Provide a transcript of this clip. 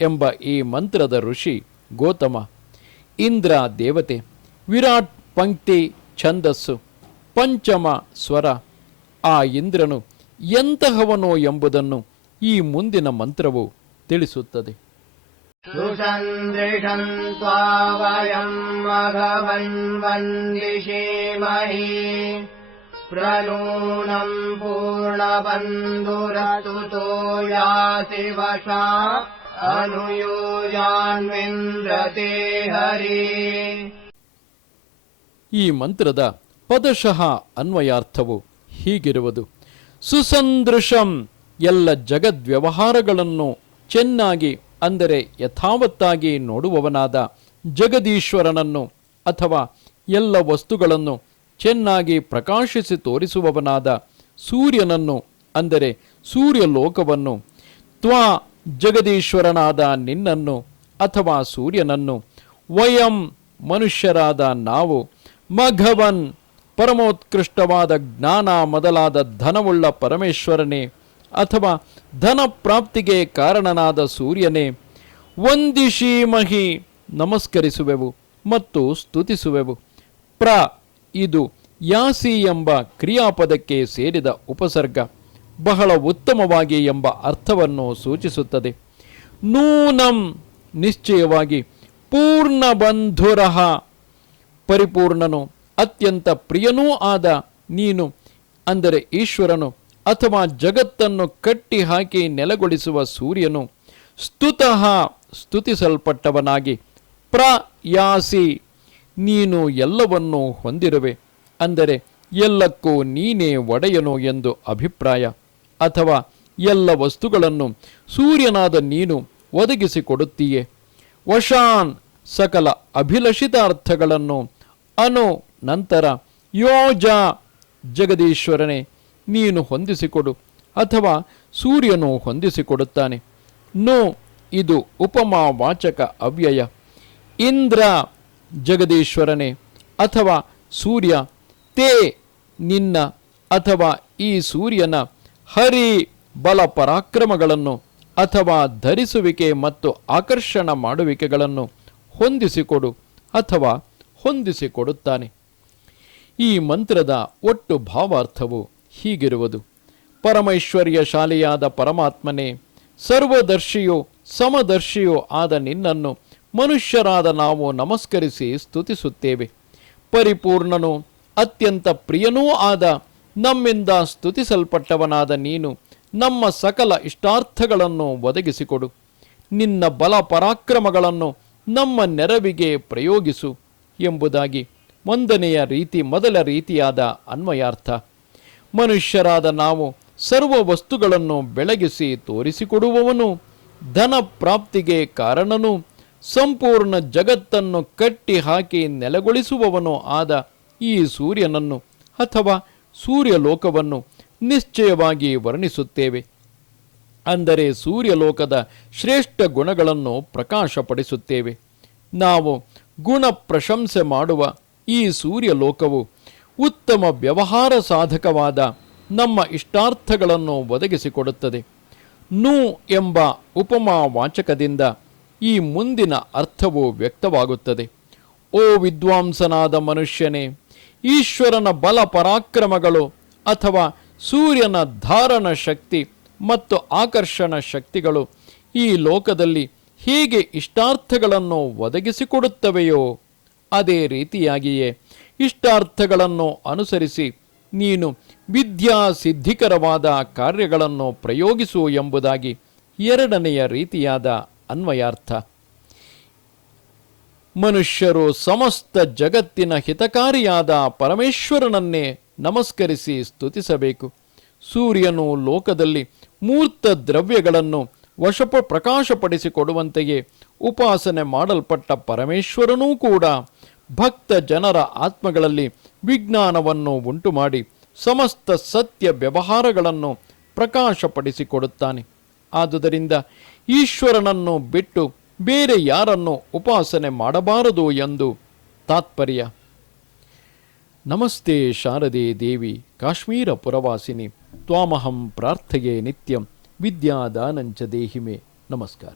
ಎಂಬ ಈ ಮಂತ್ರದ ಋಷಿ ಗೌತಮ ಇಂದ್ರ ದೇವತೆ ವಿರಾಟ್ ಪಂಕ್ತಿ ಛಂದಸ್ಸು ಪಂಚಮ ಸ್ವರ ಆ ಇಂದ್ರನು ಎಂತಹವನೋ ಎಂಬುದನ್ನು ಈ ಮುಂದಿನ ಮಂತ್ರವು ತಿಳಿಸುತ್ತದೆ सुसन्दृशम् त्वा वयम् मघवन्वन्दिषेमहि प्रनूनम् पूर्णबन्धुरतुतो यासि वशा ಹರಿ. ಈ ಮಂತ್ರದ ಪದಶಃ ಅನ್ವಯಾರ್ಥವು ಹೀಗಿರುವುದು. ಸುಸಂದೃಶಂ ಎಲ್ಲ ಜಗದ್ವ್ಯವಹಾರಗಳನ್ನು ಚೆನ್ನಾಗಿ, ಅಂದರೆ ಯಥಾವತ್ತಾಗಿ ನೋಡುವವನಾದ ಜಗದೀಶ್ವರನನ್ನು ಅಥವಾ ಎಲ್ಲ ವಸ್ತುಗಳನ್ನು ಚೆನ್ನಾಗಿ ಪ್ರಕಾಶಿಸಿ ತೋರಿಸುವವನಾದ ಸೂರ್ಯನನ್ನು, ಅಂದರೆ ಸೂರ್ಯಲೋಕವನ್ನು ತ್ವ ಜಗದೀಶ್ವರನಾದ ನಿನ್ನನ್ನು ಅಥವಾ ಸೂರ್ಯನನ್ನು, ವಯಂ ಮನುಷ್ಯರಾದ ನಾವು, ಮಘವನ್ ಪರಮೋತ್ಕೃಷ್ಟವಾದ ಜ್ಞಾನ ಮೊದಲಾದ ಧನವುಳ್ಳ ಪರಮೇಶ್ವರನೇ ಅಥವಾ ಧನ ಪ್ರಾಪ್ತಿಗೆ ಕಾರಣನಾದ ಸೂರ್ಯನೇ ವಂದಿಶೀಮಹಿ ನಮಸ್ಕರಿಸುವೆವು ಮತ್ತು ಸ್ತುತಿಸುವೆವು. ಪ್ರ, ಇದು ಯಾಸಿ ಎಂಬ ಕ್ರಿಯಾಪದಕ್ಕೆ ಸೇರಿದ ಉಪಸರ್ಗ. ಬಹಳ ಉತ್ತಮವಾಗಿ ಎಂಬ ಅರ್ಥವನ್ನು ಸೂಚಿಸುತ್ತದೆ. ನೂನಂ ನಿಶ್ಚಯವಾಗಿ ಪೂರ್ಣಬಂಧುರಹ ಪರಿಪೂರ್ಣನು, ಅತ್ಯಂತ ಪ್ರಿಯನೂ ಆದ ನೀನು, ಅಂದರೆ ಈಶ್ವರನು, ಅಥವಾ ಜಗತ್ತನ್ನು ಕಟ್ಟಿ ಹಾಕಿ ನೆಲೆಗೊಳಿಸುವ ಸೂರ್ಯನು, ಸ್ತುತಃ ಸ್ತುತಿಸಲ್ಪಟ್ಟವನಾಗಿ, ಪ್ರಯಾಸಿ, ನೀನು ಎಲ್ಲವನ್ನೂ ಹೊಂದಿರುವೆ, ಅಂದರೆ ಎಲ್ಲಕ್ಕೂ ನೀನೇ ಒಡೆಯನು ಎಂದು ಅಭಿಪ್ರಾಯ. ಅಥವಾ ಎಲ್ಲ ವಸ್ತುಗಳನ್ನು ಸೂರ್ಯನಾದ ನೀನು ಒದಗಿಸಿಕೊಡುತ್ತೀಯೆ. ವಶಾನ್ ಸಕಲ ಅಭಿಲಷಿತ ಅರ್ಥಗಳನ್ನು ಅನು ನಂತರ ಯೋಜ ಜಗದೀಶ್ವರನೇ, ನೀನು ಹೊಂದಿಸಿಕೊಡು ಅಥವಾ ಸೂರ್ಯನು ಹೊಂದಿಸಿಕೊಡುತ್ತಾನೆ. ನು, ಇದು ಉಪಮಾವಾಚಕ ಅವ್ಯಯ. ಇಂದ್ರ ಜಗದೀಶ್ವರನೇ ಅಥವಾ ಸೂರ್ಯ, ತೇ ನಿನ್ನ ಅಥವಾ ಈ ಸೂರ್ಯನ ಹರಿ ಬಲ ಪರಾಕ್ರಮಗಳನ್ನು ಅಥವಾ ಧರಿಸುವಿಕೆ ಮತ್ತು ಆಕರ್ಷಣ ಮಾಡುವಿಕೆಗಳನ್ನು ಹೊಂದಿಸಿಕೊಡು ಅಥವಾ ಹೊಂದಿಸಿಕೊಡುತ್ತಾನೆ. ಈ ಮಂತ್ರದ ಒಟ್ಟು ಭಾವಾರ್ಥವು ಹೀಗಿರುವುದು. ಪರಮೈಶ್ವರ್ಯ ಶಾಲೆಯಾದ ಪರಮಾತ್ಮನೇ, ಸರ್ವದರ್ಶಿಯೋ ಸಮದರ್ಶಿಯೋ ಆದ ನಿನ್ನನ್ನು ಮನುಷ್ಯರಾದ ನಾವು ನಮಸ್ಕರಿಸಿ ಸ್ತುತಿಸುತ್ತೇವೆ. ಪರಿಪೂರ್ಣನೂ ಅತ್ಯಂತ ಪ್ರಿಯನೂ ಆದ ನಮ್ಮಿಂದ ಸ್ತುತಿಸಲ್ಪಟ್ಟವನಾದ ನೀನು ನಮ್ಮ ಸಕಲ ಇಷ್ಟಾರ್ಥಗಳನ್ನು ಒದಗಿಸಿಕೊಡು. ನಿನ್ನ ಬಲ ಪರಾಕ್ರಮಗಳನ್ನು ನಮ್ಮ ನೆರವಿಗೆ ಪ್ರಯೋಗಿಸು ಎಂಬುದಾಗಿ ಒಂದನೆಯ ರೀತಿ ಮೊದಲ ರೀತಿಯಾದ ಅನ್ವಯಾರ್ಥ. ಮನುಷ್ಯರಾದ ನಾವು ಸರ್ವ ವಸ್ತುಗಳನ್ನು ಬೆಳಗಿಸಿ ತೋರಿಸಿಕೊಡುವವನು ಧನ ಪ್ರಾಪ್ತಿಗೆ ಕಾರಣನು ಸಂಪೂರ್ಣ ಜಗತ್ತನ್ನು ಕಟ್ಟಿ ಹಾಕಿ ನೆಲೆಗೊಳಿಸುವವನು ಆದ ಈ ಸೂರ್ಯನನ್ನು ಅಥವಾ ಸೂರ್ಯಲೋಕವನ್ನು ನಿಶ್ಚಯವಾಗಿ ವರ್ಣಿಸುತ್ತೇವೆ. ಅಂದರೆ ಸೂರ್ಯಲೋಕದ ಶ್ರೇಷ್ಠ ಗುಣಗಳನ್ನು ಪ್ರಕಾಶಪಡಿಸುತ್ತೇವೆ. ನಾವು ಗುಣ ಪ್ರಶಂಸೆ ಮಾಡುವ ಈ ಸೂರ್ಯಲೋಕವು ಉತ್ತಮ ವ್ಯವಹಾರ ಸಾಧಕವಾದ ನಮ್ಮ ಇಷ್ಟಾರ್ಥಗಳನ್ನು ಒದಗಿಸಿಕೊಡುತ್ತದೆ. ನು ಎಂಬ ಉಪಮಾ ವಾಚಕದಿಂದ ಈ ಮುಂದಿನ ಅರ್ಥವು ವ್ಯಕ್ತವಾಗುತ್ತದೆ. ಓ ವಿದ್ವಾಂಸನಾದ ಮನುಷ್ಯನೇ ಈಶ್ವರನ ಬಲ ಪರಾಕ್ರಮಗಳು ಅಥವಾ ಸೂರ್ಯನ ಧಾರಣ ಶಕ್ತಿ ಮತ್ತು ಆಕರ್ಷಣ ಶಕ್ತಿಗಳು ಈ ಲೋಕದಲ್ಲಿ ಹೇಗೆ ಇಷ್ಟಾರ್ಥಗಳನ್ನು ಒದಗಿಸಿಕೊಡುತ್ತವೆಯೋ ಅದೇ ರೀತಿಯಾಗಿಯೇ ಇಷ್ಟಾರ್ಥಗಳನ್ನು ಅನುಸರಿಸಿ ನೀನು ವಿದ್ಯಾ ಸಿದ್ಧಿಕರವಾದ ಕಾರ್ಯಗಳನ್ನು ಪ್ರಯೋಗಿಸು ಎಂಬುದಾಗಿ ಎರಡನೆಯ ರೀತಿಯಾದ ಅನ್ವಯಾರ್ಥ. ಮನುಷ್ಯರು ಸಮಸ್ತ ಜಗತ್ತಿನ ಹಿತಕಾರಿಯಾದ ಪರಮೇಶ್ವರನನ್ನೇ ನಮಸ್ಕರಿಸಿ ಸ್ತುತಿಸಬೇಕು. ಸೂರ್ಯನು ಲೋಕದಲ್ಲಿ ಮೂರ್ತ ದ್ರವ್ಯಗಳನ್ನು ವಶಪ ಪ್ರಕಾಶಪಡಿಸಿಕೊಡುವಂತೆಯೇ ಉಪಾಸನೆ ಮಾಡಲ್ಪಟ್ಟ ಪರಮೇಶ್ವರನೂ ಕೂಡ ಭಕ್ತ ಜನರ ಆತ್ಮಗಳಲ್ಲಿ ವಿಜ್ಞಾನವನ್ನು ಉಂಟು ಮಾಡಿ ಸಮಸ್ತ ಸತ್ಯ ವ್ಯವಹಾರಗಳನ್ನು ಪ್ರಕಾಶಪಡಿಸಿಕೊಡುತ್ತಾನೆ. ಆದುದರಿಂದ ಈಶ್ವರನನ್ನು ಬಿಟ್ಟು ಬೇರೆ ಯಾರನ್ನು ಉಪಾಸನೆ ಮಾಡಬಾರದು ಎಂದು ತಾತ್ಪರ್ಯ. ನಮಸ್ತೆ ಶಾರದೆ ದೇವಿ, ಕಾಶ್ಮೀರ ಪುರವಾಸಿನಿ, ತ್ವಾಮಹಂ ಪ್ರಾರ್ಥೆಯೇ ನಿತ್ಯಂ, ವಿದ್ಯಾದಾನಂಚ ದೇಹಿಮೆ. ನಮಸ್ಕಾರ.